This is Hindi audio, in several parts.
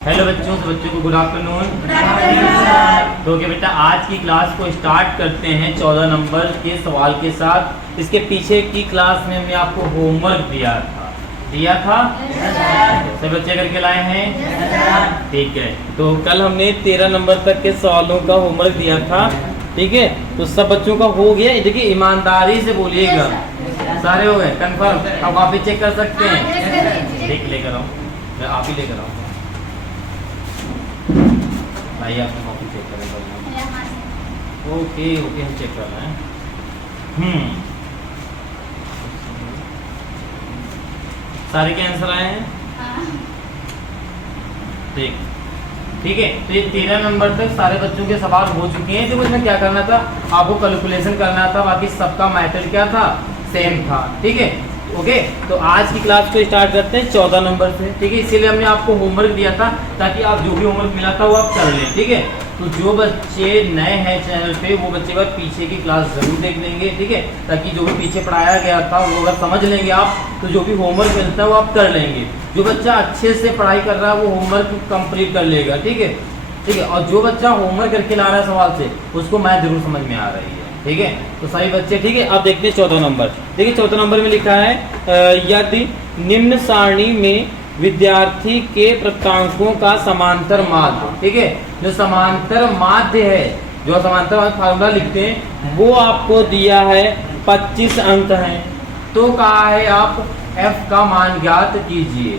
हेलो बच्चों को गुड आफ्टरनून। तो क्या बेटा आज की क्लास को स्टार्ट करते हैं 14 नंबर के सवाल के साथ। इसके पीछे की क्लास में हमने आपको होमवर्क दिया था सभी बच्चे करके लाए हैं, ठीक है। तो कल हमने 13 नंबर तक के सवालों का होमवर्क दिया था, ठीक है। तो सब बच्चों का हो गया। देखिए ईमानदारी से बोलिएगा, सारे हो गए कंफर्म। अब आप भी चेक कर सकते हैं, देख लेकर आओ, मैं आप ही लेकर आऊँ भाई, आपने कॉपी चेक करें। ओके हम चेक कर रहे हैं। सारे के आंसर आए हैं, ठीक है। तो ये 13 नंबर तक सारे बच्चों के सवाल हो चुके हैं। देखो इसमें क्या करना था, आपको कैलकुलेशन करना था, बाकी सबका मैथड क्या था, सेम था, ठीक है। ओके तो आज की क्लास को स्टार्ट करते हैं 14 नंबर से, ठीक है। इसीलिए हमने आपको होमवर्क दिया था ताकि आप जो भी होमवर्क मिला था वो आप कर लें, ठीक है। तो जो बच्चे नए हैं चैनल पे वो बच्चे बार पीछे की क्लास जरूर देख लेंगे, ठीक है, ताकि जो भी पीछे पढ़ाया गया था वो अगर समझ लेंगे आप तो जो भी होमवर्क मिलता है वो आप कर लेंगे। जो बच्चा अच्छे से पढ़ाई कर रहा है वो होमवर्क कंप्लीट कर लेगा, ठीक है। और जो बच्चा होमवर्क करके ला रहा है सवाल से उसको मैथ जरूर समझ में आ रही है, ठीक है। तो सही बच्चे, ठीक है। अब देखते हैं 14 नंबर। देखिए 14 नंबर में लिखा है यदि निम्न सारणी में विद्यार्थी के प्राप्तांकों का समांतर माध्य, ठीक है। जो समांतर माध्य है, जो समांतर माध्य फार्मूला लिखते हैं वो आपको दिया है 25 अंक हैं। तो कहा है आप f का मान ज्ञात कीजिए,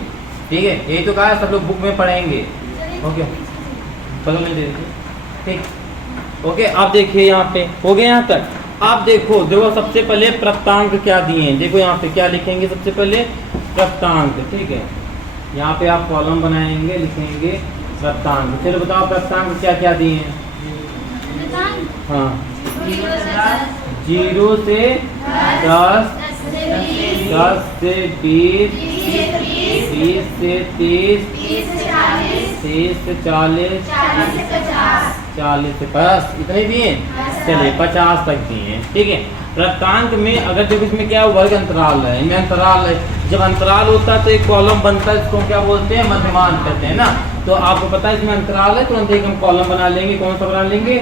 ठीक है। यही तो कहा है, सब लोग बुक में पढ़ेंगे। ओके बगल में दे दीजिए, ठीक। ओके आप देखिए यहाँ पे हो गया यहाँ तक। आप देखो सबसे पहले प्राप्तांक क्या दिए हैं। देखो यहाँ पे क्या लिखेंगे, सबसे पहले प्राप्तांक, ठीक है। यहाँ पे आप कॉलम बनाएंगे, लिखेंगे प्राप्तांक। चलो बताओ प्राप्तांक क्या क्या दिए हैं। हाँ 0 से 10, 10 से 20, 20 से 30, 30 से 40, 40 से 50, इतने दिए। चलिए 50 तक दिए, ठीक है। प्राप्तांक में अगर देखो इसमें क्या वर्ग अंतराल है, इनमें अंतराल है। जब अंतराल होता है तो एक कॉलम बनता है, इसको क्या बोलते हैं, मध्यमान कहते हैं ना। तो आपको पता है इसमें अंतराल है, तुरंत एक हम कॉलम बना लेंगे। कौन सा बना लेंगे,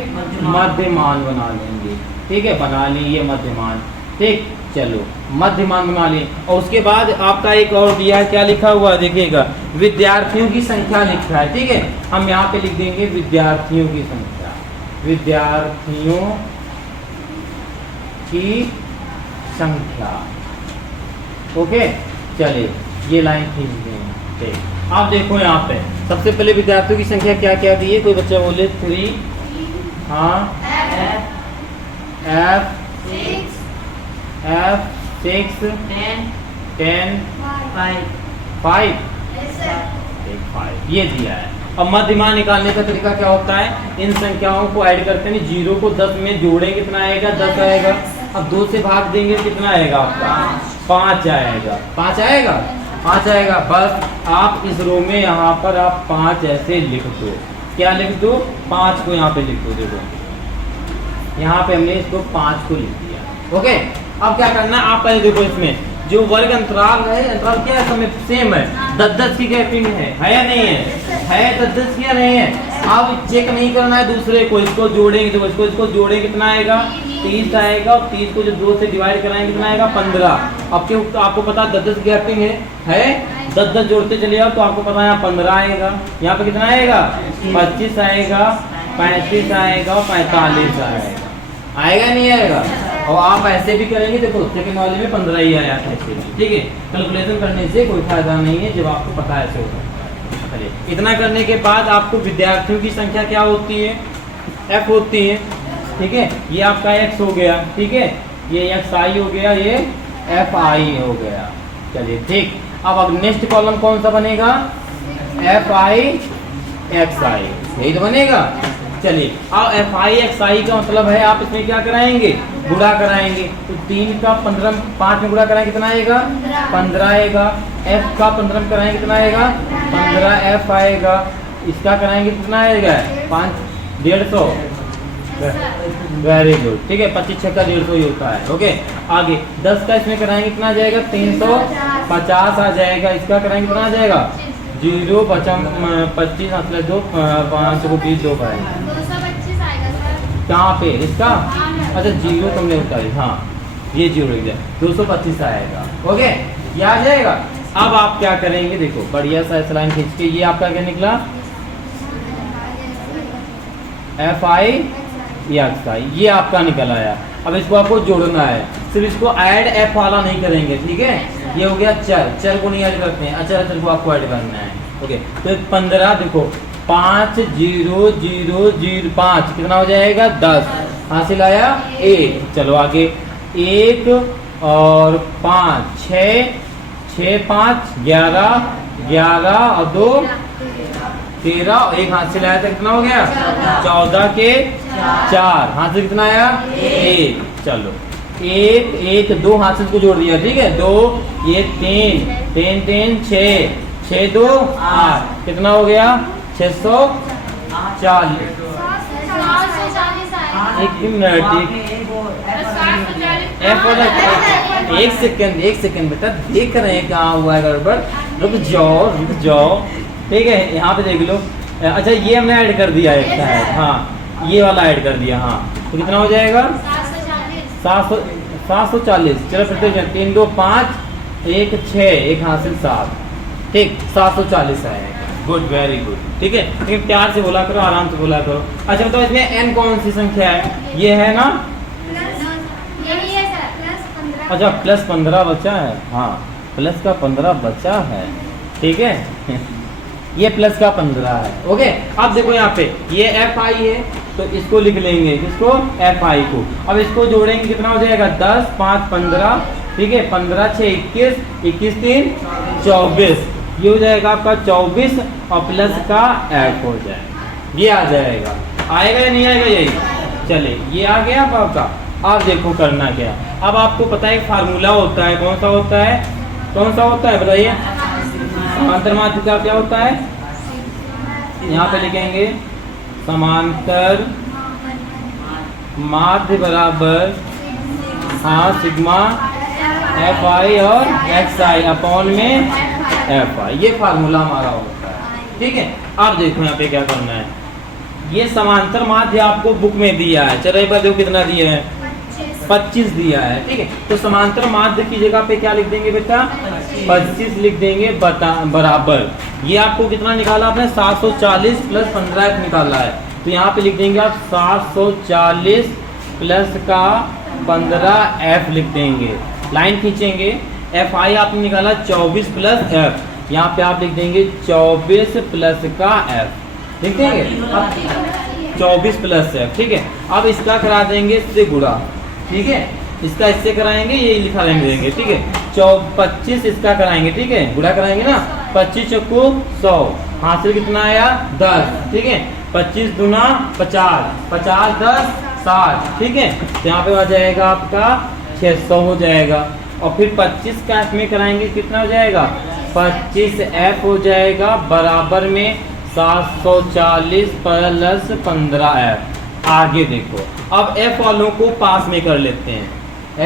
मध्यमान बना लेंगे, ठीक है। बना लिए मध्यमान, ठीक। चलो मध्यमान बना लिए। और उसके बाद आपका एक और दिया है, क्या लिखा हुआ है देखिएगा, विद्यार्थियों की संख्या लिखा है, ठीक है। हम यहाँ पे लिख देंगे विद्यार्थियों की संख्या, विद्यार्थियों की संख्या, ओके। चलिए ये लाइन खींच दें, ठीक। आप देखो यहाँ पे सबसे पहले विद्यार्थियों की संख्या क्या क्या दी है। कोई बच्चा बोले 3, हाँ F6, 10, 5, ये दिया है। अब मध्यमान निकालने का तरीका क्या होता है, इन संख्याओं को ऐड करते हैं। 0 को 10 में जोड़ेंगे कितना आएगा, 10 आएगा। अब 2 से भाग देंगे कितना आएगा आपका, 5 आएगा। 5 आएगा, 5 आएगा। बस आप इस रो में यहाँ पर आप 5 ऐसे लिख दो। क्या लिख दो, 5 को यहाँ पे लिख दो। देखो यहाँ पे हमने इसको 5 को लिख दिया, ओके। अब क्या करना है, आप पहले देखो इसमें जो वर्ग अंतराल है, अंतराल क्या है, समय सेम है, 10-10 की गैपिंग है या नहीं है 10-10 की या नहीं है। अब चेक नहीं करना है दूसरे को, इसको जोड़ेंगे तो इसको जोड़ेंगे कितना आएगा, 30 आएगा। और 30 को जो 2 से डिवाइड कराएंगे कितना आएगा, 15। अब आपको पता 10-10 गैपिंग है 10-10 जोड़ते चले जाओ तो आपको पता है यहाँ 15 आएगा। यहाँ पे कितना आएगा, 25 आएगा, 35 आएगा, 45 आएगा नहीं आएगा। और आप ऐसे भी करेंगे, देखो सेकंड वाले में 15 ही आया था, ठीक है। कैलकुलेशन करने से कोई फायदा नहीं है जब आपको पता है ऐसे होगा। चलिए इतना करने के बाद आपको विद्यार्थियों की संख्या क्या होती है, F होती है, ठीक है। ये आपका X हो गया, ठीक है। ये XI हो गया, ये FI हो गया। चलिए ठीक। अब नेक्स्ट कॉलम कौन सा बनेगा, FI XI, यही तो बनेगा। चलिए अब FI XI का मतलब है आप इसमें क्या कराएंगे, गुणा कराएंगे। तो 3 का 15, 5 में गुणा कराएंगे कितना आएगा, 15 आएगा। F का 15 में कराएंगे कितना आएगा, 15F आएगा। इसका कराएंगे कितना आएगा, 150। वेरी गुड, ठीक है। 25 6 का 150 ही होता है, ओके। आगे 10 का इसमें कराएंगे कितना आ जाएगा, 350 आ जाएगा। इसका कराएंगे कितना आ जाएगा, जीरो बचा 25 हासिल 2 5 को 20 2 पाएगा 225 आएगा सर। कहाँ पे इसका? हाँ, मैं- अच्छा जीरो तुमने उतारी, हाँ ये जीरो लिख दिया, 225 आएगा। ओके ये आ जाएगा। अब आप क्या करेंगे, देखो बढ़िया सा ऐसा लाइन खींच के, ये आपका क्या निकला FI XI, ये आपका निकल आया। अब इसको आपको जोड़ना है, सिर्फ इसको ऐड F वाला नहीं करेंगे, ठीक है। ये हो गया चर, चर को नहीं ऐड करते हैं, अचर को आपको ऐड करना है। ओके तो 15 देखो 5 0 0 0 5 कितना हो जाएगा 10, हासिल आया 1। चलो आगे 1 और 5 6 6 5 11 11 और 2 13 और 1 हासिल आया था, कितना हो गया 14 के 4 हासिल कितना आया 1। चलो 1 1 2 हासिल को जोड़ दिया, ठीक है 2 ये 3 3 3 6 6 2 8 कितना हो गया 640। 740 आएगा। एक मिनट एक सेकंड बेटा, देख रहे हैं कहाँ हुआ है गड़बड़, रुक जाओ ठीक है। यहाँ पे देख लो। अच्छा ये हमने ऐड कर दिया है शायद, हाँ ये वाला ऐड कर दिया, हाँ तो कितना हो जाएगा 740। चलो फिर से 3 2 5 1 6 1 हासिल 7, ठीक 740 आएगा। गुड वेरी गुड, ठीक है। लेकिन प्यार से बोला करो, आराम से बोला करो। अच्छा बताओ इसमें n कौन सी संख्या है, ये है ना, यही है सर, +15। अच्छा प्लस 15 बचा है, हाँ प्लस का 15 बचा है, ठीक है ये प्लस का 15 है। ओके अब देखो यहाँ पे ये FI है तो इसको लिख लेंगे, किसको FI को। अब इसको जोड़ेंगे कितना हो जाएगा 10 5 15, ठीक है 15 6 21 21 3 24, ये हो जाएगा आपका 24 और प्लस का F हो जाएगा, ये आ जाएगा। आएगा या नहीं आएगा, यही चले ये आ गया अब आपका। अब देखो करना क्या, अब आपको पता है फार्मूला होता है, कौन सा होता है बताइए, समांतर माध्य का क्या होता है, यहाँ पे लिखेंगे समांतर माध्य बराबर हाँ सिग्मा FI और XI अपॉन में FI, ये फार्मूला हमारा होता है, ठीक है। अब देखो यहाँ पे क्या करना है, ये समांतर माध्य आपको बुक में दिया है, चलो एक बार देखो कितना दिया है 25 दिया है, ठीक है। तो समांतर माध्य की जगह पे क्या लिख देंगे बेटा 25 लिख देंगे बराबर, ये आपको कितना निकाला आपने 740 प्लस 15 निकाला है, तो यहाँ पे लिख देंगे आप 740 प्लस का 15 लिख देंगे, लाइन खींचेंगे। FI आपने निकाला 24 प्लस F, यहाँ पे आप लिख देंगे 24 प्लस का F लिख देंगे, अब 24 प्लस F, ठीक है। अब इसका करा देंगे इससे गुणा, ठीक है इसका इससे कराएंगे, ये लिखा देंगे, ठीक है 25 इसका कराएंगे, ठीक है गुणा कराएंगे ना, 25 चौको 100 हासिल कितना आया 10, ठीक है 25 दूना 50 50 10 60, ठीक है तो यहाँ पे आ जाएगा आपका 600 हो जाएगा। और फिर 25 का F में कराएंगे कितना हो जाएगा 25 F हो जाएगा बराबर में 740 प्लस 15F। आगे देखो अब F वालों को पास में कर लेते हैं,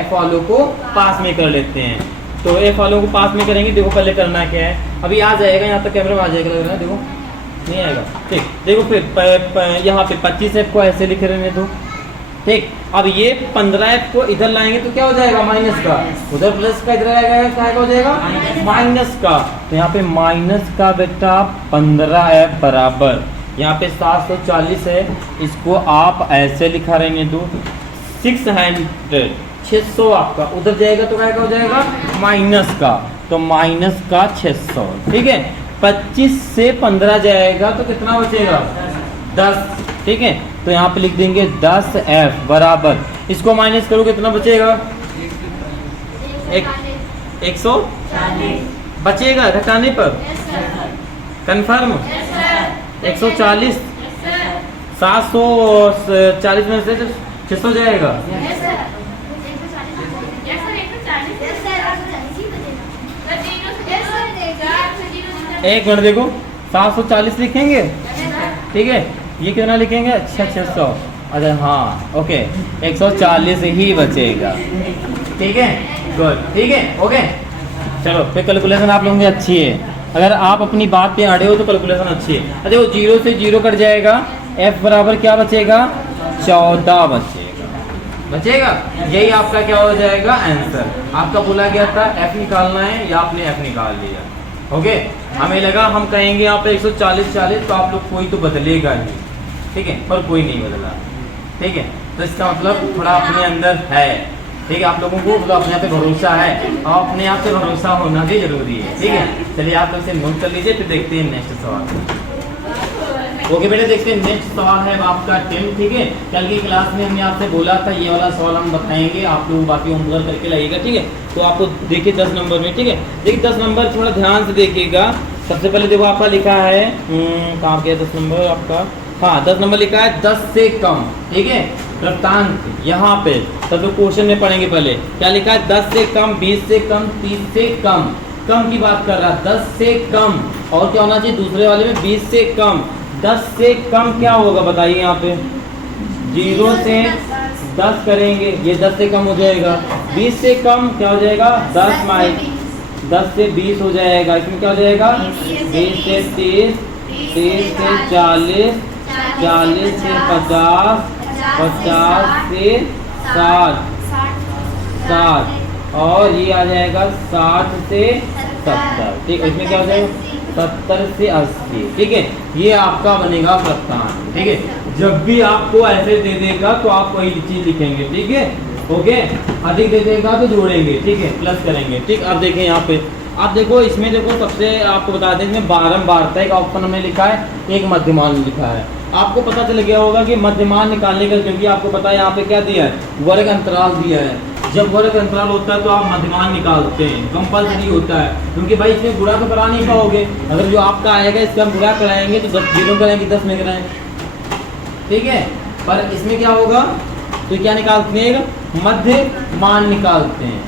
F वालों को पास में कर लेते हैं, तो F वालों को पास में करेंगे। देखो पहले करना क्या है, अभी आ जाएगा यहाँ तक कैमरा में आ जाएगा, लग रहा है देखो नहीं आएगा, ठीक देखो फिर यहाँ पे 25F को ऐसे लिख रहे दो, ठीक। अब ये 15F को इधर लाएंगे तो क्या हो जाएगा माइनस का, उधर प्लस का, इधर आएगा क्या हो जाएगा माइनस का, तो यहाँ पे माइनस का बेटा 15F बराबर यहाँ पे 740 है, इसको आप ऐसे लिखा रहने दो 600 आपका उधर जाएगा तो क्या हो जाएगा माइनस का, तो माइनस का 600, ठीक है। 25 से 15 जाएगा तो कितना बचेगा 10, ठीक है तो यहाँ पे लिख देंगे 10F बराबर, इसको माइनस करो कितना बचेगा 140 बचेगा घटाने पर, कंफर्म 140 740 में से 600 जाएगा, एक मिनट देखो 740 लिखेंगे, ठीक है ये कितना लिखेंगे, अच्छा 600, अच्छा हाँ ओके 140 ही बचेगा, ठीक है गुड, ठीक है ओके। चलो फिर कैलकुलेशन आप लोगों की अच्छी है, अगर आप अपनी बात पे अड़े हो तो कैलकुलेशन अच्छी है। अच्छा वो 0 से 0 कट जाएगा, f बराबर क्या बचेगा 14 बचेगा। यही आपका क्या हो जाएगा आंसर। आपका बोला गया था f निकालना है या आपने f निकाल लिया। ओके, हमें लगा हम कहेंगे यहाँ पे 140 तो आप लोग कोई तो बदलेगा ही, ठीक है, पर कोई नहीं बदला, ठीक है। तो इसका मतलब थोड़ा अपने अंदर है, ठीक है, आप लोगों को मतलब अपने आप पे भरोसा है और अपने आप पे भरोसा होना भी जरूरी है, ठीक है। चलिए आप लोग इसे नोट कर लीजिए, फिर देखते हैं नेक्स्ट सवाल। ओके बेटा, देखते हैं नेक्स्ट सवाल है आपका 10, ठीक है। कल की क्लास में हमने आपसे बोला था ये वाला सवाल हम बताएंगे, आप लोग बाकी होमवर्क करके लाइएगा, ठीक है। तो आपको देखिए 10 नंबर में, ठीक है। देखिए 10 नंबर थोड़ा ध्यान से देखिएगा। सबसे पहले देखो आपका लिखा है कहाँ गया 10 नंबर आपका, हाँ 10 नंबर लिखा है 10 से कम, ठीक है। वृत्तांत यहाँ पे सब लोग क्वेश्चन में पढ़ेंगे। पहले क्या लिखा है 10 से कम, 20 से कम, 30 से कम। कम की बात कर रहा है, 10 से कम। और क्या होना चाहिए दूसरे वाले में 20 से कम। 10 से कम क्या होगा बताइए, यहाँ पे 0 से 10 करेंगे, ये 10 से कम हो जाएगा। 20 से कम क्या हो जाएगा 10 माइनस 10 से 20 हो जाएगा। इसमें क्या हो जाएगा 20 से 30, 30 से 40, 40 से 50, 50 से 60, 60 और ये आ जाएगा 60 से 70, ठीक है। इसमें क्या हो जाएगा 70 से 80, ठीक है। ये आपका बनेगा वृत्तांत, ठीक है। जब भी आपको ऐसे दे देगा तो आप वही चीज लिखेंगे, ठीक है। ओके, अधिक दे देगा तो जोड़ेंगे, ठीक है, प्लस करेंगे, ठीक। अब देखें यहाँ पे, आप देखो इसमें देखो सबसे आपको बता दें इसमें बारंबारता एक ऑप्शन में लिखा है, एक मध्यमान लिखा है। आपको पता चल गया होगा कि मध्यमान निकालने का, क्योंकि आपको पता है यहाँ पे क्या दिया है वर्ग अंतराल दिया है। जब वर्ग अंतराल होता है तो आप मध्यमान निकालते हैं, कंपलसरी होता है, क्योंकि भाई इसमें गुणा तो करा नहीं पाओगे। अगर जो आपका आएगा इसका हम गुणा कराएंगे तो 10 0 कराएंगे 10 में कराएंगे, ठीक है। पर इसमें क्या होगा तो क्या निकालते हैं मध्यमान निकालते हैं,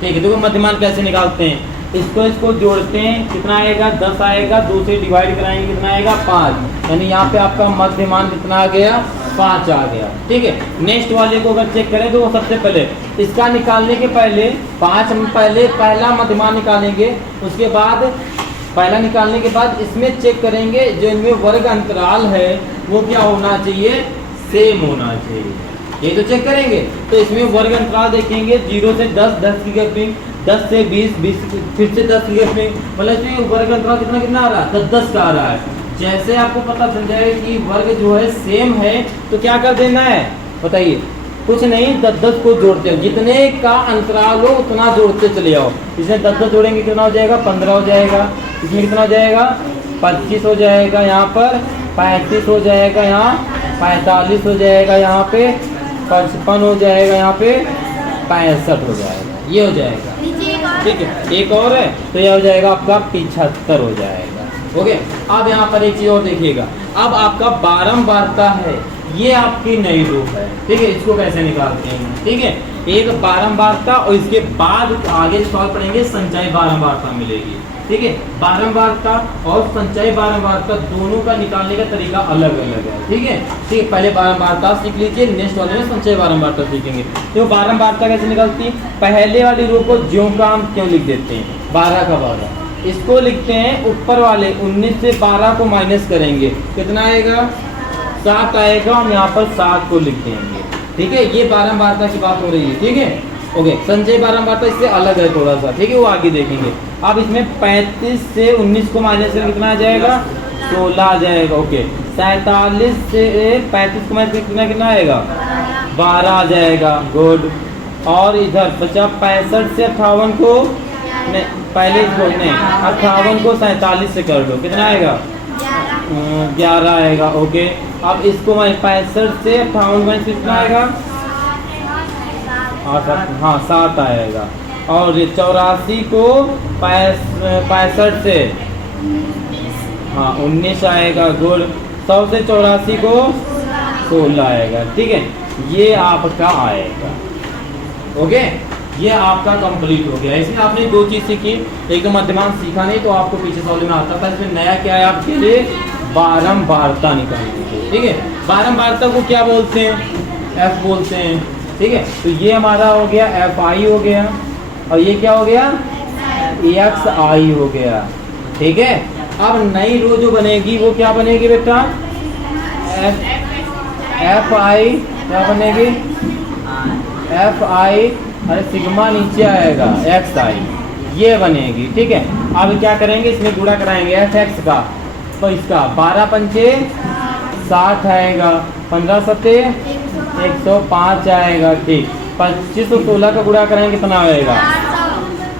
ठीक है। देखो मध्यमान कैसे निकालते हैं, इसको जोड़ते हैं, कितना आएगा 10 आएगा, 2 से डिवाइड कराएंगे कितना आएगा 5, यानी यहाँ पे आपका मध्यमान कितना आ गया 5 आ गया, ठीक है। नेक्स्ट वाले को अगर चेक करें तो वो सबसे पहले इसका निकालने के पहले 5 हम पहले पहला मध्यमान निकालेंगे, उसके बाद पहला निकालने के बाद इसमें चेक करेंगे जो इनमें वर्ग अंतराल है वो क्या होना चाहिए सेम होना चाहिए, ये तो चेक करेंगे। तो इसमें वर्ग अंतराल देखेंगे 0 से 10, 10 की गैपिंग, 10 से 20, 20 फिर से 10 की गैपिंग, मतलब इसमें वर्ग अंतराल कितना कितना आ रहा है 10, 10 का आ रहा है। जैसे आपको पता चल जाए कि वर्ग जो है सेम है तो क्या कर देना है बताइए, कुछ नहीं 10, 10 को जोड़ते हो, जितने का अंतराल हो उतना जोड़ते चले जाओ। इसमें 10, 10 जोड़ेंगे कितना हो जाएगा 15 हो जाएगा, इसमें कितना हो जाएगा 25 हो जाएगा, यहाँ पर 35 हो जाएगा, यहाँ 45 हो जाएगा, यहाँ पे 55 हो जाएगा, यहाँ पे 65 हो जाएगा, ये हो जाएगा, ठीक है। एक और है तो यह हो जाएगा आपका 75 हो जाएगा, ओके। अब यहाँ पर एक चीज और देखिएगा, अब आपका बारंबारता है, ये आपकी नई रूप है, ठीक है। इसको कैसे निकालते हैं, ठीक है। एक बारंबारता और इसके बाद आगे सवाल पढ़ेंगे संचयी बारंबारता मिलेगी, ठीक है। बारंबारता और संचयी बारंबारता दोनों का निकालने का तरीका अलग अलग है, ठीक है, ठीक है। पहले बारंबारता सीख लीजिए, नेक्स्ट वाले में संचयी बारंबारता सीखेंगे। तो बारंबारता कैसे निकलती है, पहले वाली रो को ज्यों का हम क्यों लिख देते हैं 12 का 12, इसको लिखते हैं ऊपर वाले 19 से 12 को माइनस करेंगे कितना आएगा 7 आएगा, हम यहाँ पर 7 को लिख देंगे, ठीक है। ये बारंबारता की बात हो रही है, ठीक है, ओके। संचयी बारंबारता इससे अलग है थोड़ा सा, ठीक है, वो आगे देखेंगे। अब इसमें 35 से 19 को माइनस करें कितना आ जाएगा 16 आ जाएगा, ओके। 47 से 35 को माइनस कितना कितना आएगा 12 आ जाएगा, गुड। और इधर बचा 65 से 58 को नहीं, पहले इसको नहीं 58 को 47 से कर दो कितना आएगा 11 आएगा, ओके। अब इसको 65 से 58 माइनस कितना आएगा हाँ 7 आएगा। और ये 84 को 65 से हाँ 19 आएगा, गुड। 100 से 84 को 16 आएगा, ठीक है। ये आपका आएगा, ओके। ये आपका कंप्लीट हो गया। इसमें आपने 2 चीज़ सीखी, एक तो मध्यमान सीखा नहीं तो आपको पीछे सवाल में आता था, इसमें नया क्या है आपके लिए बारंबारता निकालनी है, ठीक है। बारंबारता को क्या बोलते हैं एफ बोलते हैं, ठीक है। तो ये हमारा हो गया एफ आई हो गया और ये क्या हो गया एक्स आई हो गया, ठीक है। अब नई रो जो बनेगी वो क्या बनेगी बेटा, एफ आई क्या बनेगी, एफ आई, अरे सिग्मा नीचे आएगा एक्स आई, ये बनेगी। ठीक है, अब क्या करेंगे, इसमें गुणा कराएंगे एफ एक्स का, तो इसका 12 पंचे 60 आएगा, 15 सत्ते 105 आएगा। ठीक, 25 और 16 का गुणा करेंगे कितना आएगा,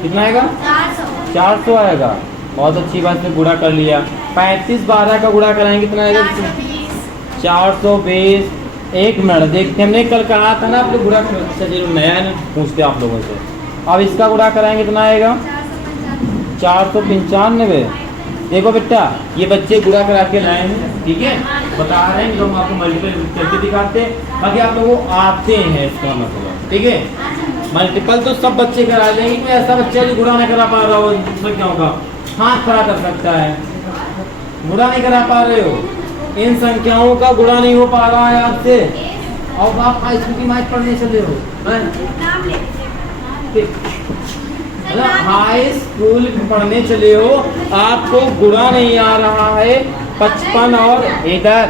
कितना आएगा 400 आएगा। बहुत अच्छी बात में गुणा कर लिया। 35 12 का गुणा कराएंगे कितना आएगा, 420। एक मिनट देखते, हमने कल कहा था ना आप लोग गुणा चलिए नया है ना, पूछते आप लोगों से। अब इसका गुणा कराएंगे कितना आएगा, 495। देखो बेटा ये बच्चे गुणा करा के लाए हैं, ठीक है, बता रहे हैं, हम आपको मल्टीपल करके दिखाते हैं, बाकी आप लोगों को आते हैं इसका मतलब। ठीक है, मल्टीपल तो सब बच्चे करा लेंगे, कोई ऐसा बच्चा जो गुणा नहीं करा पा रहा हो उसमें क्या होगा, हाथ खड़ा कर सकता है। गुणा नहीं करा पा रहे हो, इन संख्याओं का गुणा नहीं हो पा रहा है आपसे, और आप हाई स्कूल की मैथ पढ़ने चले हो, हाई स्कूल पढ़ने चले हो, आपको गुणा नहीं आ रहा है 55 और इधर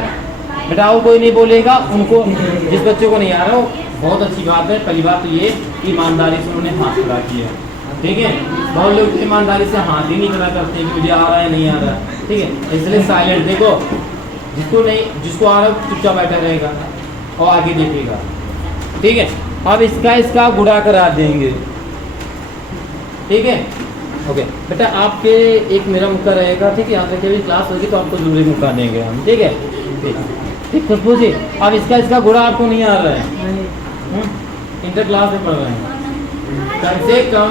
बेटाओ कोई नहीं बोलेगा, उनको जिस बच्चे को नहीं आ रहा हो, बहुत अच्छी बात है। पहली बात तो ये ईमानदारी से उन्होंने हाथ खड़ा किया, ठीक है। बहुत लोग ईमानदारी से हाथ ही नहीं खड़ा करते कि मुझे आ रहा है नहीं आ रहा है, ठीक है, इसलिए साइलेंट। देखो जिसको नहीं, जिसको आ रहा है चुपचाप बैठा रहेगा और आगे देखेगा, ठीक है। अब इसका गुणा करा देंगे, ठीक है, ओके बेटा। आपके एक मेरा मुक्का रहेगा, ठीक है, यहाँ तक अभी क्लास होगी तो आपको जरूरी मुक्का देंगे हम, ठीक है, ठीक खुशबू जी। अब इसका गुणा आपको नहीं आ रहा है, इंटर क्लास में पढ़ रहे हैं, कम से कम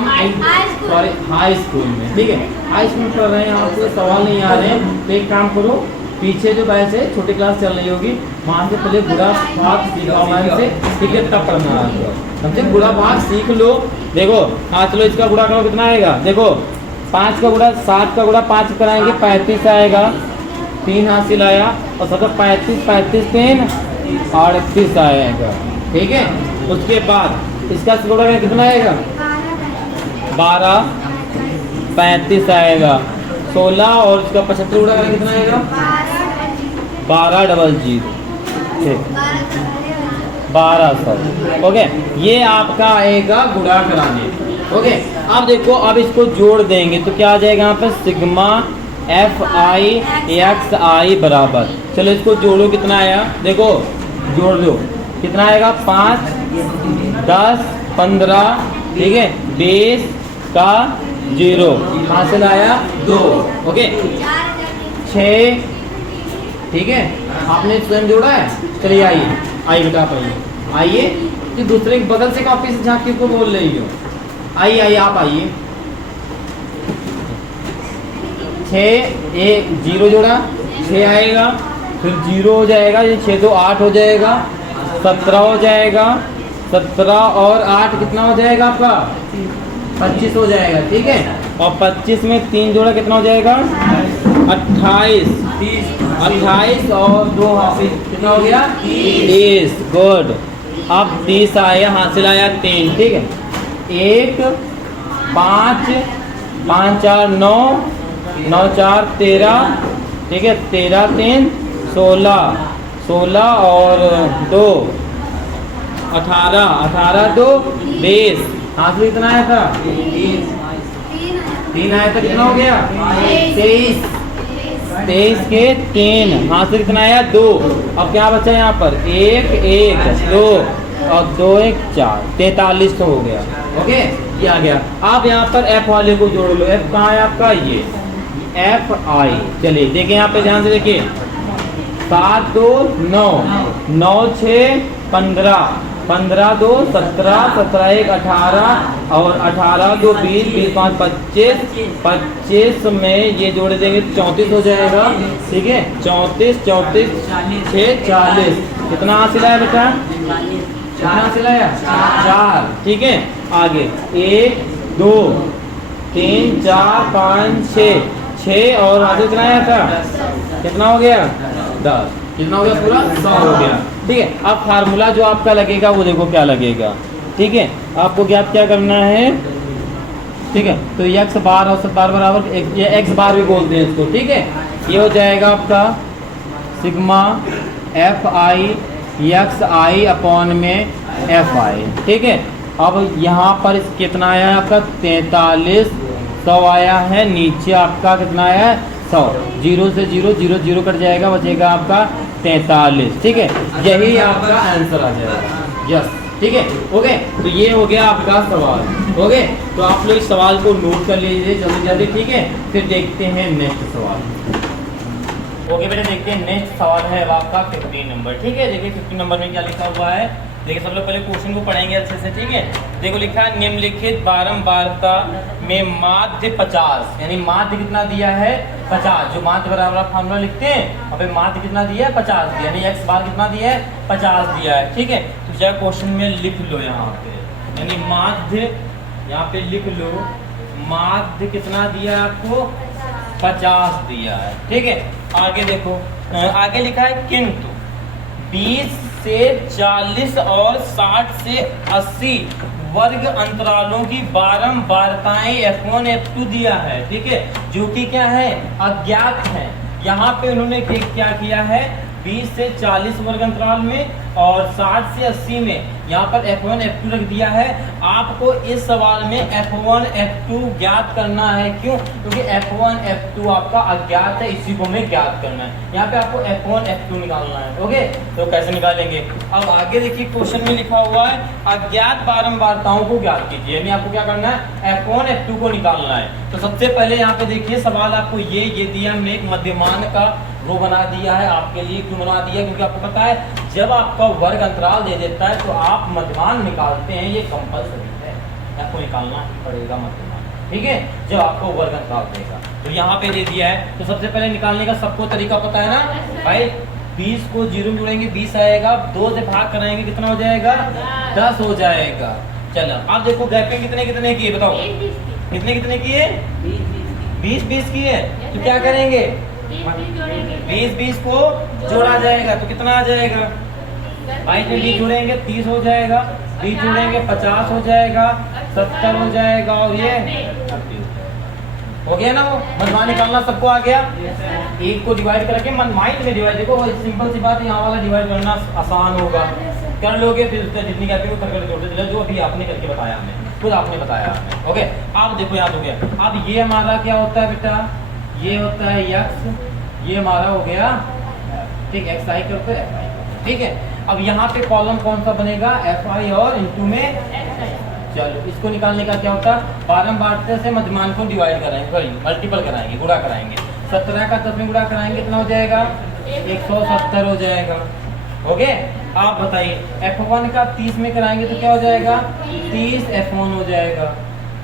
सॉरी हाई स्कूल में, ठीक है, हाई स्कूल में पढ़ रहे हैं, आपको सवाल नहीं आ रहे हैं तो एक काम करो, पीछे जो बैच है छोटी क्लास चल रही होगी, वहाँ से पहले गुणा भाग सीखो से, ठीक है, तब पढ़ना है। हमसे गुणा भाग सीख लो। देखो हाँ चलो इसका गुणा करो कितना आएगा, देखो 5 का गुणा 7 का गुणा 5 कराएंगे 35 आएगा, 3 हासिल आया, और 35 35 3 38 आएगा, ठीक है। उसके बाद इसका गुणा कितना आएगा, 12 35 आएगा, 16 और इसका 75 गुणा कितना आएगा, 12 डबल 0, ठीक 1200। ओके, ये आपका आएगा गुणा कराने। ओके, अब देखो अब इसको जोड़ देंगे तो क्या आ जाएगा यहाँ पर, सिग्मा एफ आई एक्स आई बराबर, चलो इसको जोड़ो कितना आया, देखो जोड़ दो कितना आएगा, 5 10 15, ठीक है, 20 का 0 हासिल आया 2, ओके 6, ठीक है। आपने स्वयं जोड़ा है, चलिए आइए आइए बेटा आप आइए, कि दूसरे के बगल से कॉपी से झांक के को बोल रही हो, आइए आइए आप आइए। 6 1 0 जोड़ा 6 आएगा, फिर 0 हो जाएगा, ये 6 2 8 हो जाएगा, 17 हो जाएगा, 17 और 8 कितना हो जाएगा आपका, 25 हो जाएगा, ठीक है। और 25 में 3 जोड़ा कितना हो जाएगा, 28 28 और 2 हासिल कितना हो गया, 30, गुड। अब 30 आया, हासिल आया 3, ठीक है। 1 5 5 4 9 9 4 13, ठीक है, 13 3 16 16 और 2 18 18 2 20, हासिल कितना आया था, 3 आया था, कितना हो गया 23 23 के 3, हासिल कितना आया 2। अब क्या बचा यहाँ पर, 1 1 2 और 2 1 4, 43 तो हो गया, ओके ये आ गया। आप यहाँ पर एफ वाले को जोड़ लो, एफ कहाँ है आपका, ये एफ आई। चलिए देखिए यहाँ पे ध्यान से देखिए, 7 2 9 9 6 15 15 2 17 17 1 18 और 18 2 20 20 5 25 25 में ये जोड़ देंगे 34 हो जाएगा, ठीक है। 34 34 6 40, कितना हासिल आया बेटा, कितना हासिल आया 4, ठीक है। आगे 1 2 3 4 5 6 और हासिल कितना आया था, कितना हो गया 10, कितना हो गया पूरा 100 हो गया, ठीक है। अब फार्मूला जो आपका लगेगा वो देखो क्या लगेगा, ठीक है। आपको क्या करना है, ठीक है। तो एक्स बार औसत बार बराबर ये एक्स बार भी बोलते हैं इसको, ठीक है। ये हो जाएगा आपका sigma F I x I upon में एफ आई, ठीक है। अब यहाँ पर कितना आया है आपका 4300 आया है, नीचे आपका कितना आया है 100, 0 से 0 0 0 कट जाएगा, बचेगा आपका 43, ठीक है। यही आपका आंसर आ जाएगा, यस, ठीक है। ओके, तो ये हो गया आपका सवाल। ओके, तो आप लोग इस सवाल को नोट कर लीजिए जल्दी जल्दी, ठीक है। फिर देखते हैं नेक्स्ट सवाल। ओके बेटा, देखते हैं नेक्स्ट सवाल है आपका 15 नंबर, ठीक है। देखिए 15 नंबर में क्या लिखा हुआ है, देखिए सब लोग पहले क्वेश्चन को पढ़ेंगे अच्छे से, ठीक है। देखो लिखा है निम्नलिखित बारंबारता में माध्य 50, यानी माध्य कितना दिया है 50, जो माध्य बराबर फॉर्मूला लिखते हैं, अब माध्य कितना दिया है 50 दिया, यानी एक्स बार कितना दिया है 50 दिया है, ठीक है। तो चाहे क्वेश्चन में लिख लो यहाँ पे, यानी माध्य यहाँ पे लिख लो, माध्य कितना दिया है आपको 50 दिया है, ठीक है। आगे देखो, आगे लिखा है किंतु 20 से 40 और 60 से 80 वर्ग अंतरालों की बारंबारताएं F1 F2 दिया है, ठीक है, जो कि क्या है अज्ञात है। यहाँ पे उन्होंने क्या किया है 20 से 40 वर्ग अंतराल में और 60 से 80 में यहाँ पर F1 F2 रख दिया है। आपको इस सवाल में F1 F2 ज्ञात करना है, क्यों? क्योंकि F1 F2 आपका अज्ञात है, इसी को हमें ज्ञात करना है। यहाँ पे आपको F1 F2 निकालना है, ओके। तो कैसे निकालेंगे, अब आगे देखिए क्वेश्चन में लिखा हुआ है अज्ञात बारंबारताओं को ज्ञात कीजिए, यानी आपको क्या करना है F1 F2 को निकालना है। तो सबसे पहले यहाँ पे देखिए सवाल आपको ये दिया, हमने एक मध्यमान का रो बना दिया है आपके लिए। क्यों बना दिया? क्योंकि आपको पता है जब आपका वर्ग अंतराल दे देता है तो आप मध्यमान निकालते हैं, ये कंपल्सरी है, आपको निकालना ही पड़ेगा मध्यमान, ठीक है, जब आपको वर्ग अंतराल देगा। तो यहाँ पे दे दिया है, तो सबसे पहले निकालने का सबको तरीका पता है ना भाई, 20 को 0 में जोड़ेंगे 20 आएगा, 2 से भाग कराएंगे कितना हो जाएगा 10 हो जाएगा। चलो आप देखो गैपिंग कितने कितने की है बताओ, कितने कितने की है 20 की है। तो क्या करेंगे 20 को जोड़ा जाएगा तो कितना आ जाएगा, 22 में 20 जोड़ेंगे 30 हो जाएगा, 20 जोड़ेंगे 50 हो जाएगा, 70 हो जाएगा, और ये हो गया ना। वो मध्यमान निकालना सबको आ गया, एक को डिवाइड करके माइंड में डिवाइड, देखो सिंपल सी बात है, यहाँ वाला डिवाइड करना आसान होगा, कर लोगे फिर जितनी गैपिंग को करके जोड़ दे, जो अभी आपने करके बताया हमें, खुद आपने बताया हमें, ओके। अब देखो याद हो गया। अब ये हमारा क्या होता है बेटा, ये होता है x, ये हमारा हो गया ठीक एक्स आई के ऊपर एफ आई, ठीक है। अब यहाँ पे कॉलम कौन सा बनेगा एफ आई और इनटू में, चलो इसको निकालने का क्या होता है, बारंबारता से मध्यमान को डिवाइड कराएंगे, मल्टीपल कराएंगे, गुणा कराएंगे, 17 का 10 में गुणा कराएंगे कितना हो जाएगा 170 हो जाएगा, ओके। आप बताइए F1 का 30 में कराएंगे तो क्या हो जाएगा 30 F1 हो जाएगा,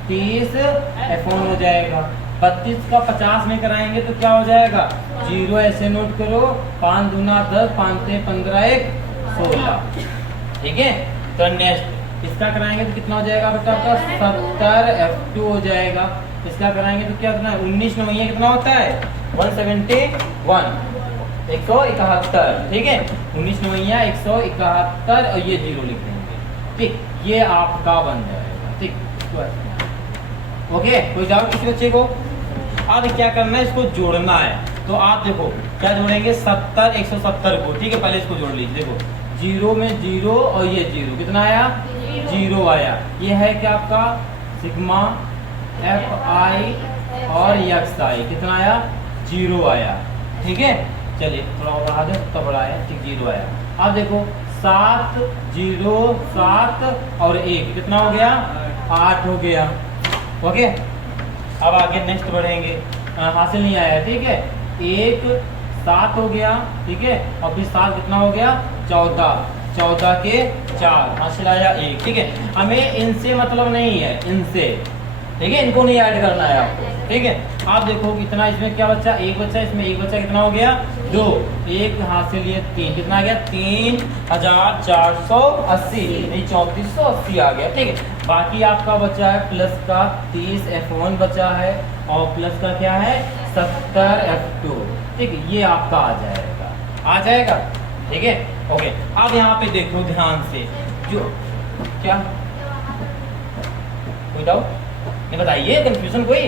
30 F1 हो जाएगा। 32 का 50 में कराएंगे तो क्या हो जाएगा 0, ऐसे नोट करो, 5 दूना 10, 5 से 15 1 16, ठीक है। तो नेक्स्ट इसका कराएंगे तो कितना हो जाएगा बेटा आपका 70 F2 हो जाएगा। इसका कराएंगे तो क्या करना है 19 नवैया कितना होता है 171 171, ठीक है, 19 नवैया 171 और ये 0 लिख देंगे, ठीक, ये आपका बन जाएगा, ठीक, ओके। कोई डाउट किसी बच्चे को? अब क्या करना है इसको जोड़ना है, तो आप देखो क्या जोड़ेंगे 70 170 को, ठीक है, पहले इसको जोड़ लीजिए। देखो 0 में 0 और ये 0 कितना आया 0 आया, ये है क्या आपका सिग्मा एफ आई और एक्स आई कितना आया 0 आया, ठीक है। चलिए थोड़ा और बढ़ा दें तो बड़ा है, ठीक 0 आया। अब देखो 7 0 7 और 1 कितना हो गया 8 हो गया, ओके। अब आगे नेक्स्ट बढ़ेंगे, हासिल नहीं आया, ठीक है, 1 7 हो गया, ठीक है, और फिर 7 कितना हो गया 14 के 4 हासिल आया 1, ठीक है। हमें इनसे मतलब नहीं है, इनसे, ठीक है, इनको नहीं ऐड करना है आपको, ठीक है। आप देखो कितना इसमें क्या बच्चा 1 बच्चा, इसमें 1 बच्चा कितना हो गया 2, 1 हासिल ये 3 कितना आ गया 3480, नहीं 3480 आ गया, ठीक है। बाकी आपका बचा है प्लस का 30 F1 बचा है और प्लस का क्या है 70 F2, ठीक है, ये आपका आ जाएगा, ठीक है, ओके। अब यहाँ पे देखो ध्यान से, जो क्या कोई डाउट ये बताइए, कंफ्यूजन कोई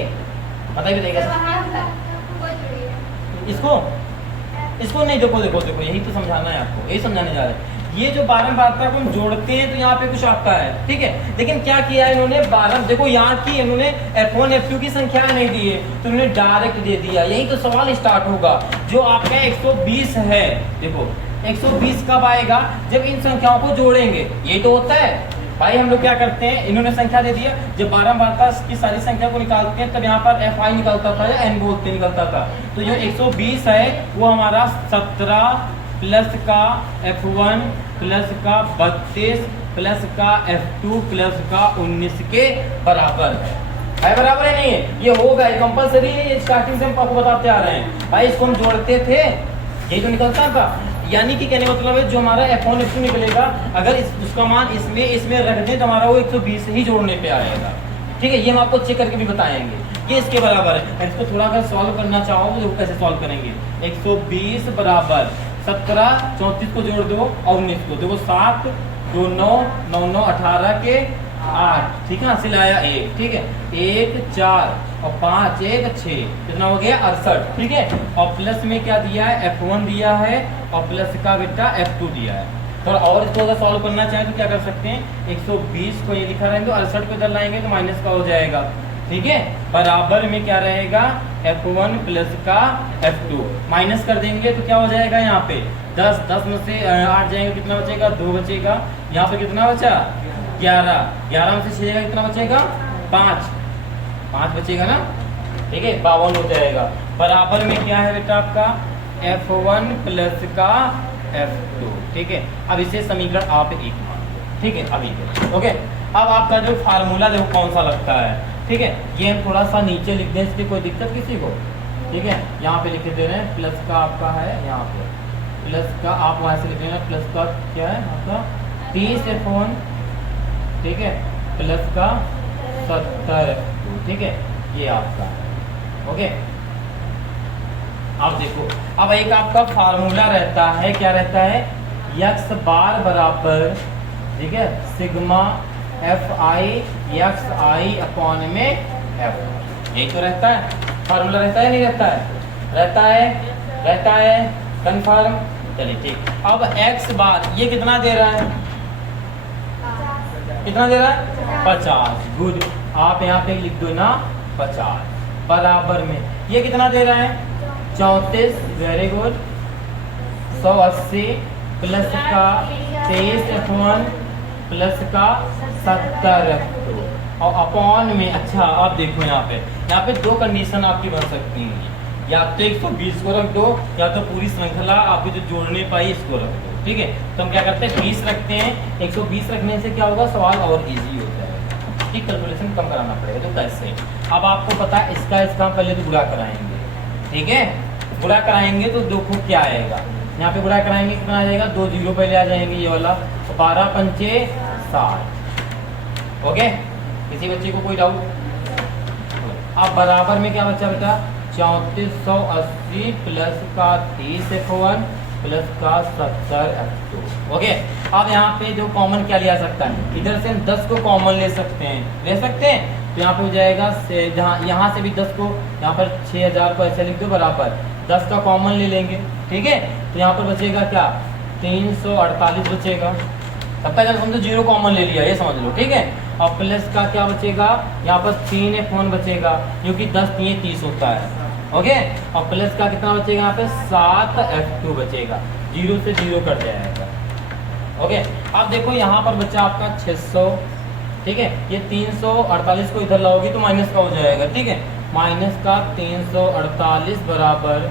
बताइए बताइए कैसे? इसको नहीं, देखो देखो देखो, यही तो समझाना है आपको, यही समझाने जा रहे हैं। ये जो 12 को हम जोड़ते हैं तो यहाँ पे कुछ आता है, ठीक है। लेकिन क्या किया है इन्होंने, 12 देखो यहाँ की इन्होंने F1 F2 की संख्या नहीं दी है, तो इन्होंने डायरेक्ट दे दिया। यही तो सवाल स्टार्ट होगा। जो आपका 120 है, देखो 120 कब आएगा, जब इन संख्याओं को जोड़ेंगे। यही तो होता है भाई। हम लोग क्या करते हैं, इन्होंने संख्या दे दिया, जब 12 की सारी संख्या को निकालते हैं तब यहाँ पर FI निकलता था या N बोलते निकलता था। तो जो 120 है वो हमारा 17 प्लस का F1 प्लस का 32 प्लस का F2 प्लस का 19 के बराबर है। बराबर है नहीं है, ये होगा कंपलसरी है। स्टार्टिंग से हम आपको बताते आ रहे हैं भाई, इसको हम जोड़ते थे, यही तो निकलता था। यानी कि कहने का मतलब है जो हमारा F1 F2 निकलेगा, अगर उसका मान इसमें रख दें तो हमारा वो 120 ही जोड़ने पे आएगा, ठीक है। ये हम आपको चेक करके भी बताएंगे, ये इसके बराबर है। इसको थोड़ा अगर सॉल्व करना चाहो तो कैसे सॉल्व करेंगे, 120 बराबर 17, 34 को जोड़ दो और 19 को, देखो 7 2 9 9 9 18 के 8, ठीक है। हासिल आया 1, ठीक है। 1 4 और 5 1 6, कितना हो गया 68, ठीक है। और प्लस में क्या दिया है, F1 दिया है और प्लस का बेटा F2 दिया है। थोड़ा और इसको अगर सॉल्व करना चाहें तो क्या कर सकते हैं, 120 को ये लिखा रहेगा, 68 को इधर लाएंगे तो माइनस का हो जाएगा, ठीक है। बराबर में क्या रहेगा, F1 प्लस का F2, माइनस कर देंगे तो क्या हो जाएगा, यहाँ पे 10 में से 8 जाएंगे, कितना बचेगा 2 बचेगा। यहाँ पे कितना बचा 11 में से 6 जाएगा, कितना बचेगा 5 बचेगा ना, ठीक है। 52 हो जाएगा। बराबर में क्या है बेटा आपका, F1 प्लस का F2, ठीक है। अब इसे समीकरण आप 1 मान लो, ठीक है अभी के, ओके। अब आपका जो फार्मूला देखो कौन सा लगता है, ठीक है। ये हम थोड़ा सा नीचे लिख दें, इसकी कोई दिक्कत किसी को, ठीक है। यहाँ पे लिख दे रहे हैं, प्लस का आपका है यहाँ पे, प्लस का आप वहाँ से लिख लेना, प्लस का क्या है आपका 30 F1, ठीक है, प्लस का 70 F2, ठीक है। ये आपका ओके। अब देखो, अब एक आपका फार्मूला रहता है, क्या रहता है, x बार बराबर, ठीक है, सिग्मा FI XI अपॉन में F, यही तो रहता है फार्मूला, रहता है नहीं रहता है, रहता है कंफर्म। चलिए ठीक। अब x बार ये कितना दे रहा है, कितना दे रहा है 50, गुड। आप यहाँ पे लिख दो ना 50, बराबर में ये कितना दे रहा है 34, वेरी गुड। 180 प्लस का 23 F1 प्लस का 70 F2 और अपॉन में, अच्छा आप देखो यहाँ पे दो कंडीशन आपकी बन सकती हैं, या तो 120 को रख दो या तो पूरी श्रृंखला आपकी जो जोड़ने पाई इसको रख दो, ठीक है। तो हम क्या करते हैं 20 रखते हैं, 120 रखने से क्या होगा सवाल और इजी हो जाएगा, ठीक। कैलकुलेशन कम कराना पड़ेगा, तो कैसे। अब आपको पता है इसका पहले तो गुणा कराएंगे, ठीक है। गुणा कराएंगे तो देखो क्या आएगा, यहाँ पे गुणा कराएंगे कितना आ जाएगा, 2 0 पहले आ जाएंगे ये वाला, 12 पंचे 60, ओके। किसी बच्चे को कोई डाउट। अब बराबर में क्या बचा बेटा 3480 प्लस का 30 F1 प्लस का 70 F2, ओके। अब यहाँ पे जो कॉमन क्या लिया सकता है, इधर से हम 10 को कॉमन ले सकते हैं, तो यहाँ पे हो जाएगा यहाँ से भी 10 को, यहाँ पर 6000 को ऐसे लिख दो बराबर, 10 का कॉमन ले लेंगे, ठीक है। तो यहाँ पर बचेगा क्या 348 बचेगा, तब तक हम तो 0 कॉमन ले लिया, ये समझ लो, ठीक है। और प्लस का क्या बचेगा, यहाँ पर 3 F1 बचेगा, क्योंकि 10 3 30 होता है, ओके। और प्लस का कितना बचेगा, यहाँ पे 7 F2 बचेगा, 0 से 0 कट जाएगा, ओके। अब देखो यहाँ पर बचा आपका 600, ठीक है। ये 348 को इधर लाओगे तो माइनस का हो जाएगा, ठीक है। माइनस का 348 बराबर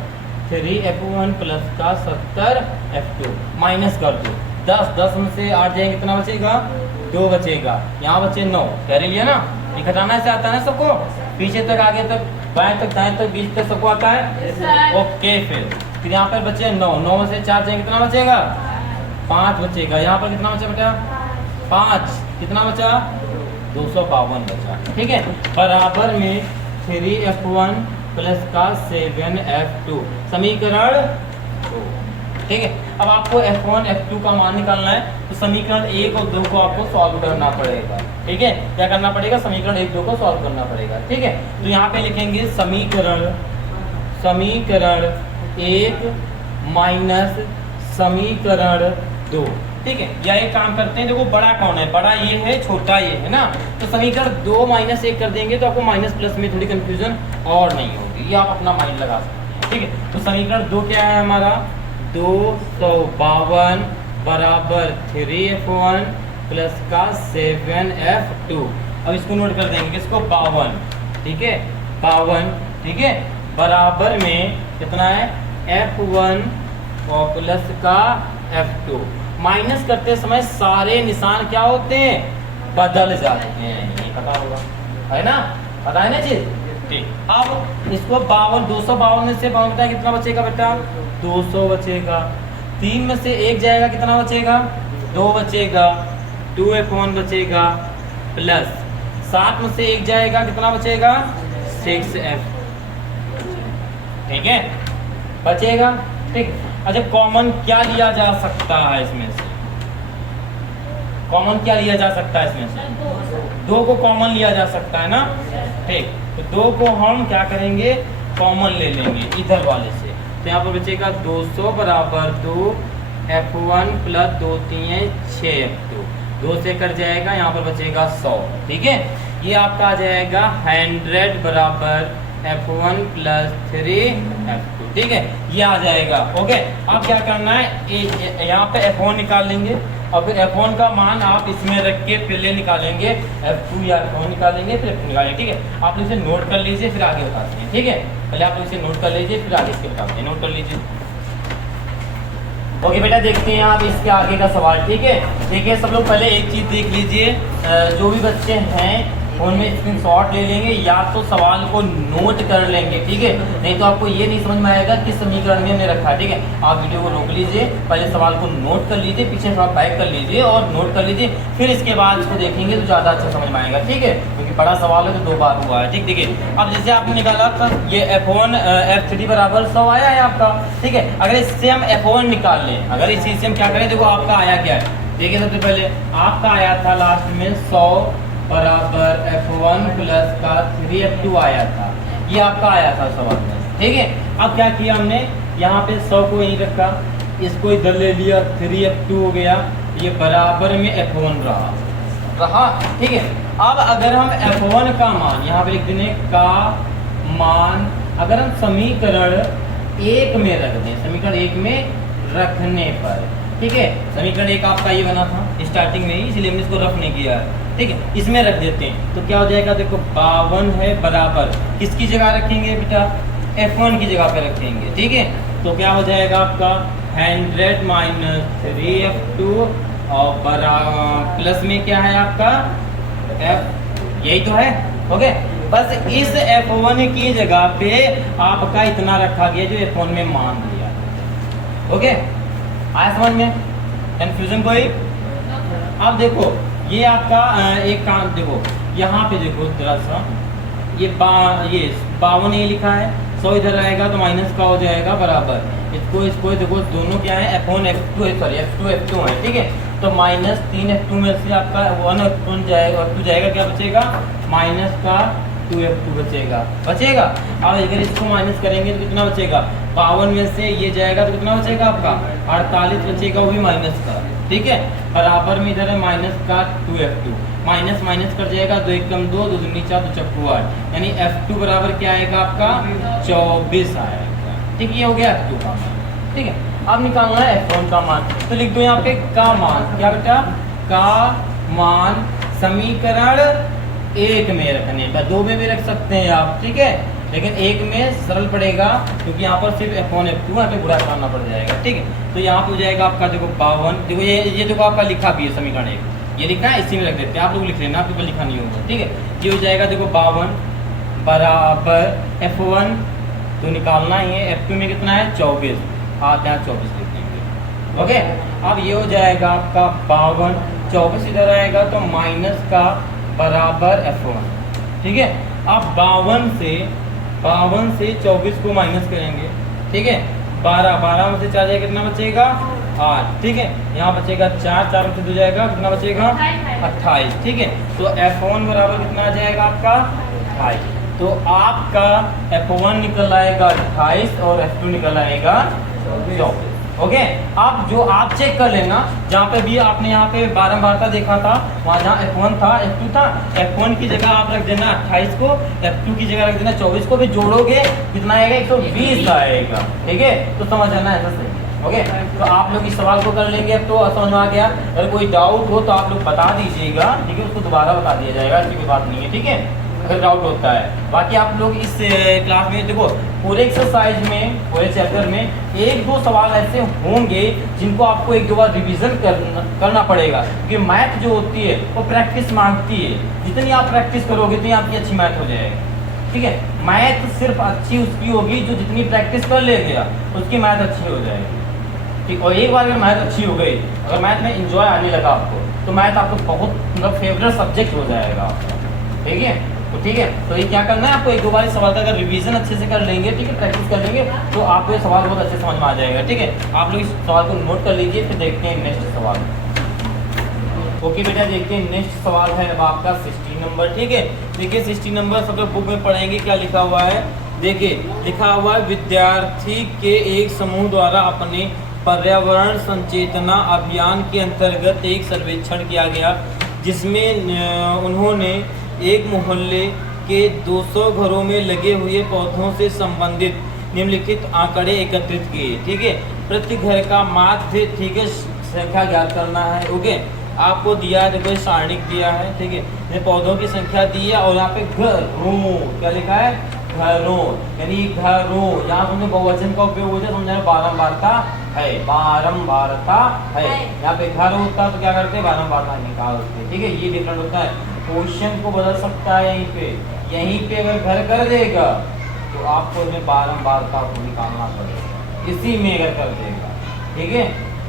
3 F1 प्लस का 70 F2, माइनस कर दो, 10 में से 8 जाएंगे, कितना बचेगा 2 बचेगा, यहाँ बचे 9, कर लिया ना। ये घटाना से आता है सबको, पीछे तक आगे तक बाएं तक दाएं तक बीच तक सबको आता है, ओके। फिर यहाँ पर बचे 9 में से 4 जाएंगे, कितना बचेगा 5 बचेगा। यहाँ पर कितना बचा बेटा 5, कितना बचा 252 बचा, ठीक है। बराबर में 3 F1 प्लस का 7 F2, समीकरण 2, ठीक है। अब आपको F1 F2 का मान निकालना है, तो समीकरण 1 और 2 को आपको सॉल्व करना पड़ेगा। ठीक है, क्या करना पड़ेगा? समीकरण 1 2 को सॉल्व करना पड़ेगा। ठीक है, तो यहाँ पे लिखेंगे समीकरण 1 माइनस समीकरण 2। ठीक है, या एक काम करते हैं, देखो बड़ा कौन है? बड़ा ये है, छोटा ये है ना। तो समीकरण 2 माइनस 1 कर देंगे तो आपको माइनस प्लस में थोड़ी कंफ्यूजन और नहीं होगी, ये आप अपना माइंड लगा सकते हैं। ठीक है, तो समीकरण 2 क्या है हमारा? 252 बराबर 3F1 प्लस का 7F2। अब इसको नोट कर देंगे, किसको? 52। ठीक है, 52। ठीक है, बराबर में कितना है? F1 और प्लस का F2। माइनस करते समय सारे निशान क्या होते हैं? बदल जाते हैं, ये पता होगा, है ना? पता है ना चीज? ठीक, अब इसको 52 252 में से 52 बताया कितना बचेगा बेटा? 200 बचेगा। 3 में से 1 जाएगा, कितना बचेगा? 2 बचेगा। 2F1 बचेगा प्लस 7 में से 1 जाएगा, कितना बचेगा? 6F। ठीक है, बचेगा। ठीक, अच्छा कॉमन क्या लिया जा सकता है इसमें से? कॉमन क्या लिया जा सकता है इसमें से? 2 को कॉमन लिया जा सकता है ना। ठीक, तो 2 को हम क्या करेंगे? कॉमन ले लेंगे इधर वाले से। तो यहाँ पर बचेगा 200 बराबर 2F1 प्लस 2 3 6F2। 2 से कर जाएगा, यहाँ पर बचेगा 100। ठीक है, ये आपका आ जाएगा 100 बराबर F1 प्लस 3F2। ठीक है, ये आ जाएगा। ओके, अब क्या करना है? यहाँ पे F1 निकाल लेंगे और फिर F1 का मान आप इसमें रख के पहले निकालेंगे, F2 या F1 निकालेंगे, फिर F2 निकालेंगे। ठीक है, आप इसे नोट कर लीजिए, फिर आगे बताते हैं। ठीक है, पहले आप इसे नोट कर लीजिए, फिर आगे इसके बताते हैं। नोट कर लीजिए। ओके बेटा, देखते हैं आप इसके आगे का सवाल। ठीक है, ठीक है, सब लोग पहले एक चीज़ देख लीजिए, जो भी बच्चे हैं उनमें स्क्रीनशॉट ले लेंगे या तो सवाल को नोट कर लेंगे। ठीक है, नहीं तो आपको ये नहीं समझ में आएगा किस समीकरण में हमने रखा है। ठीक है, आप वीडियो को रोक लीजिए, पहले सवाल को नोट कर लीजिए, पीछे थोड़ा बैक कर लीजिए और नोट कर लीजिए, फिर इसके बाद इसको देखेंगे तो ज़्यादा अच्छा समझ में आएगा। ठीक है, क्योंकि बड़ा सवाल है तो 2 बार हुआ है। ठीक, देखिए अब जैसे आपने निकाला था ये F1 F3 बराबर 100 आया है आपका। ठीक है, अगर इससे हम F1 निकाल लें, अगर इस चीज़ से हम क्या करें, देखो आपका आया क्या है। देखिए सबसे पहले आपका आया था लास्ट में 100 बराबर F1 प्लस का 3F2 आया था, ये आपका आया था सवाल में। ठीक है, अब क्या किया हमने? यहाँ पे 100 को यहीं रखा, इसको इधर ले लिया, 3F2 हो गया, ये बराबर में F1 रहा। ठीक है, अब अगर हम F1 का मान यहाँ पे लिख देंगे, का मान अगर हम समीकरण 1 में रख दें, समीकरण 1 में रखने पर, ठीक है, समीकरण 1 आपका ये बना था स्टार्टिंग में ही, इसलिए हमने इसको रफ नहीं किया है। ठीक है, इसमें रख देते हैं तो क्या हो जाएगा? देखो 52 है बराबर किसकी जगह रखेंगे बेटा? F1 की जगह पे रखेंगे। ठीक है, तो क्या हो जाएगा आपका 100 माइनस 3F2 और प्लस में क्या है आपका F, यही तो है। ओके, बस इस F1 की जगह पे आपका इतना रखा गया जो F1 में मान दिया। ओके, आया समझ में? कंफ्यूजन कोई? अब देखो ये आपका एक काम, देखो यहाँ पे देखो जरा सा, ये 52 ये लिखा है, 100 इधर रहेगा तो माइनस का हो जाएगा बराबर इसको देखो दोनों क्या है? F1 F2 sorry F2 F2 है। ठीक है, तो माइनस 3F2 में से आपका 1F1 जाएगा, F2 जाएगा, क्या बचेगा? माइनस का 2F2 बचेगा। अब अगर इसको माइनस करेंगे तो कितना बचेगा? 52 में से ये जाएगा तो कितना बचेगा आपका? 48 बचेगा, वो भी माइनस का। ठीक है, बराबर में इधर है माइनस का 2F2, माइनस माइनस कर जाएगा, 2 1 2 2 2 4 2 चक्कू 8, यानी F2 बराबर क्या आएगा आपका? 24 आएगा। ठीक, ये हो गया F2 का मान। ठीक है, अब निकालना है F1 का मान, तो लिख दो यहाँ पे का मान। क्या बेटा? का मान समीकरण 1 में रखने का, 2 में भी रख सकते हैं आप। ठीक है, लेकिन 1 में सरल पड़ेगा क्योंकि यहाँ पर सिर्फ F1 F2 है तो गुणा करना पड़ जाएगा। ठीक है, तो यहाँ पे हो जाएगा आपका देखो 52, देखो ये देखो आपका लिखा भी है समीकरण 1, ये लिखा है, इसी में रख देते हैं, आप लोग लिख लेना, आपको लिखा नहीं होगा। ठीक है, ये हो जाएगा देखो 52 बराबर F1 तो निकालना ही है, F2 में कितना है? 24, आप यहाँ 24 लिख देंगे। ओके, अब ये हो जाएगा आपका 52, 24 इधर आएगा तो माइनस का बराबर F1। ठीक है, अब 52 से 24 को माइनस करेंगे। ठीक है, 12, 12 में से 4 जाएगा कितना बचेगा 8, ठीक है। यहाँ बचेगा 4, 4 में से 2 जाएगा कितना बचेगा 28, ठीक है। तो F1 बराबर कितना आ जाएगा आपका 28। तो आपका F1 निकल आएगा 28 और F2 निकल आएगा 24। ओके, अब जो आप चेक कर लेना, जहाँ पे भी आपने यहाँ पे बारंबारता देखा था, वहाँ जहाँ F1 था F2 था, F1 की जगह आप रख देना 28 को, F2 की जगह रख देना 24 को, भी जोड़ोगे कितना आएगा 120 आएगा, ठीक है। तो समझ आना ऐसा सही है। ओके, तो आप लोग इस सवाल को कर लेंगे। अब तो समझ में आ गया। अगर कोई डाउट हो तो आप लोग बता दीजिएगा, ठीक है, उसको दोबारा बता दिया जाएगा, ऐसी कोई बात नहीं है, ठीक है, अगर डाउट होता है। बाकी आप लोग इस क्लास में देखो, पूरे एक्सरसाइज में, पूरे चैप्टर में 1-2 सवाल ऐसे होंगे जिनको आपको 1-2 बार रिवीजन करना पड़ेगा, क्योंकि मैथ जो होती है वो प्रैक्टिस मांगती है। जितनी आप प्रैक्टिस करोगे उतनी आपकी अच्छी मैथ हो जाएगी, ठीक है। मैथ सिर्फ अच्छी उसकी होगी जो जितनी प्रैक्टिस कर लेगा, उसकी मैथ अच्छी हो जाएगी, ठीक। और एक बार अगर मैथ अच्छी हो गई, अगर मैथ में इंजॉय आने लगा आपको, तो मैथ आपको बहुत मतलब फेवरेट सब्जेक्ट हो जाएगा आपका, ठीक है। तो ठीक है, तो ये क्या करना है आपको, 1-2 बार इस सवाल का अगर रिवीजन अच्छे से कर लेंगे, ठीक है, प्रैक्टिस कर लेंगे, तो आपको ये सवाल बहुत अच्छे समझ में आ जाएगा, ठीक है। आप लोग इस सवाल को नोट कर लीजिए, फिर देखते हैं नेक्स्ट सवाल। ओके बेटा, देखते हैं नेक्स्ट सवाल है अब आपका 16 नंबर, ठीक है। देखिए 16 नंबर सब लोग बुक में पढ़ेंगे, क्या लिखा हुआ है। देखिए लिखा हुआ है, विद्यार्थी के एक समूह द्वारा अपने पर्यावरण संचेतना अभियान के अंतर्गत एक सर्वेक्षण किया गया, जिसमें उन्होंने एक मोहल्ले के 200 घरों में लगे हुए पौधों से संबंधित निम्नलिखित आंकड़े एकत्रित किए, ठीक है। प्रति घर का माध्य, ठीक है, संख्या ज्ञात करना है। ओके, आपको दिया है, देखो सारणिक दिया है, ठीक है, ये पौधों की संख्या दी है, और यहाँ पे घरों, क्या लिखा है, घरों, यानी घरों, यहाँ तुमने बहुवचन का उपयोग होता है, समझना बारंबारता है, बारंबारता है। यहाँ पे घर होता तो क्या करते, बारंबारता निकालते, ठीक है। ये डिफरेंट होता है। क्वेश्चन को बदल सकता है यहीं पे अगर घर कर देगा तो आपको इसमें बारंबारता को निकालना पड़ेगा, इसी में अगर कर देगा, ठीक है,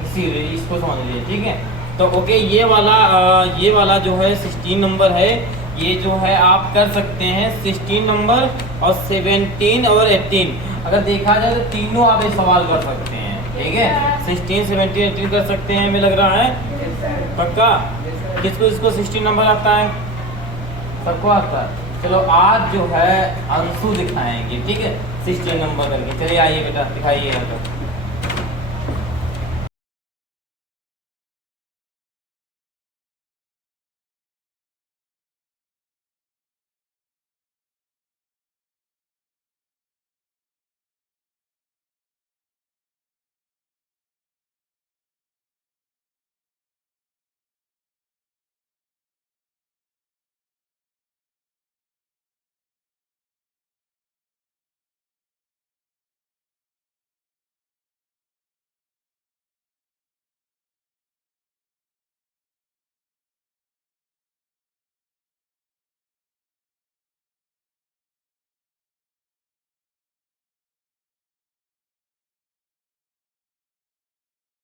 इसीलिए इसको समझ लीजिए, ठीक है। तो ओके, ये वाला जो है 16 नंबर है, ये जो है आप कर सकते हैं 16 नंबर और 17 और 18। अगर देखा जाए तो तीनों आप ये सवाल कर सकते हैं, ठीक है। 16, 17, 18 कर सकते हैं, हमें लग रहा है पक्का। किसको इसको 16 नंबर आता है, सबको आता है। चलो आज जो है अंशु दिखाएंगे, ठीक है, 16 नंबर करके। चलिए आइए बेटा, दिखाइए यहाँ पर।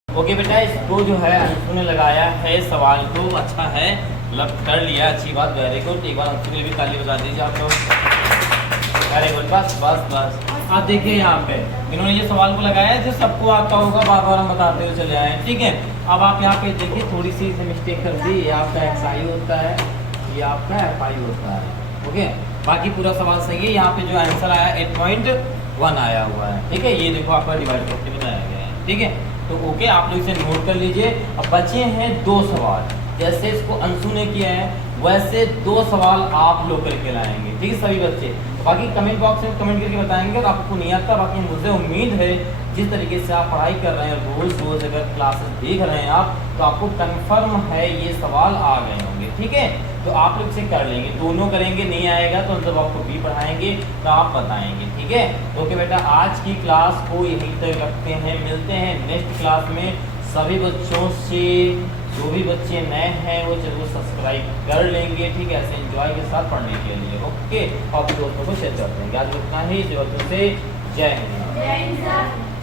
ओके बेटा, इसको जो है अंशु ने लगाया है सवाल को, अच्छा है, मतलब कर लिया, अच्छी बात, वेरी गुड। एक बार अंशु के लिए भी ताली बजा दीजिए आप लोग, वेरी गुड। बस बस बस, आप देखिए यहाँ पे इन्होंने ये सवाल को लगाया है, जो सबको आता होगा, बार बार हम बताते हुए चले आए, ठीक है। अब आप यहाँ पे देखिए, थोड़ी सी मिस्टेक कर दी, ये आपका XI होता है, ये आपका FI होता है, ओके। बाकी पूरा सवाल सही है। यहाँ पे जो आंसर आया 8.1 आया हुआ है, ठीक है। ये देखो आपका डिवाइड करके बताया गया है, ठीक है। तो ओके, आप लोग इसे नोट कर लीजिए। अब बचे हैं 2 सवाल, जैसे इसको अंशु ने किया है वैसे 2 सवाल आप लोग करके लाएंगे, ठीक है, सभी बच्चे। बाकी कमेंट बॉक्स में कमेंट करके बताएंगे अगर आपको नहीं आता। बाकी मुझे उम्मीद है जिस तरीके से आप पढ़ाई कर रहे हैं, रोज अगर क्लासेस देख रहे हैं आप, तो आपको कंफर्म है ये सवाल आ गए होंगे, ठीक है। तो आप लोग से कर लेंगे, दोनों करेंगे, नहीं आएगा तो जब आपको भी पढ़ाएंगे तो आप बताएंगे, ठीक है। ओके बेटा, आज की क्लास को यहीं तक रखते हैं, मिलते हैं नेक्स्ट क्लास में। सभी बच्चों से, जो भी बच्चे नए हैं वो जरूर सब्सक्राइब कर लेंगे, ठीक है, ऐसे एंजॉय के साथ पढ़ने के लिए, ओके। और दोस्तों को शेयर कर देंगे। आज उतना ही, जय हिंद।